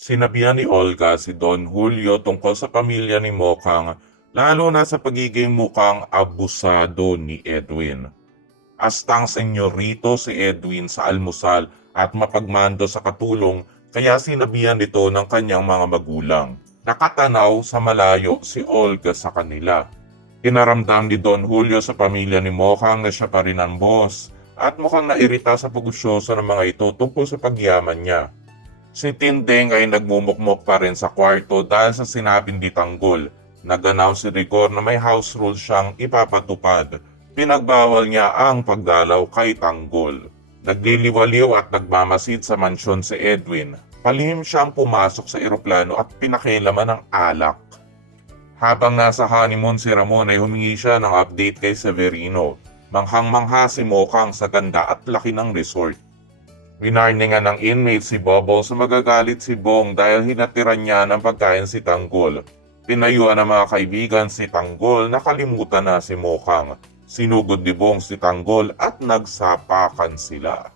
Sinabihan ni Olga si Don Julio tungkol sa pamilya ni Mokang, lalo na sa pagiging mukhang abusado ni Edwin. Astang senyorito si Edwin sa almusal at mapagmando sa katulong, kaya sinabihan nito ng kanyang mga magulang. Nakatanaw sa malayo si Olga sa kanila. Kinaramdam ni Don Julio sa pamilya ni Mokang na siya pa rin ang boss at mukhang nairita sa pagusyoso ng mga ito tungkol sa pagyaman niya. Si Tindeng ay nagmumukmok pa rin sa kwarto dahil sa sinabing di Tanggol. Nag-announce si Rigor na may house rule siyang ipapatupad. Pinagbawal niya ang pagdalaw kay Tanggol. Nagliliwaliw at nagmamasid sa mansyon si Edwin. Palihim siyang pumasok sa eroplano at pinakilaman ng alak. Habang nasa honeymoon si Ramon ay humingi siya ng update kay Severino. Manghang-mangha si Mokang sa ganda at laki ng resort. Winarningan ng inmate si Bubbles sa magagalit si Bong dahil hinatiran niya ng pagkain si Tanggol. Pinayuan ng mga kaibigan si Tanggol na kalimutan na si Mokang. Sinugod ni Bong si Tanggol at nagsapakan sila.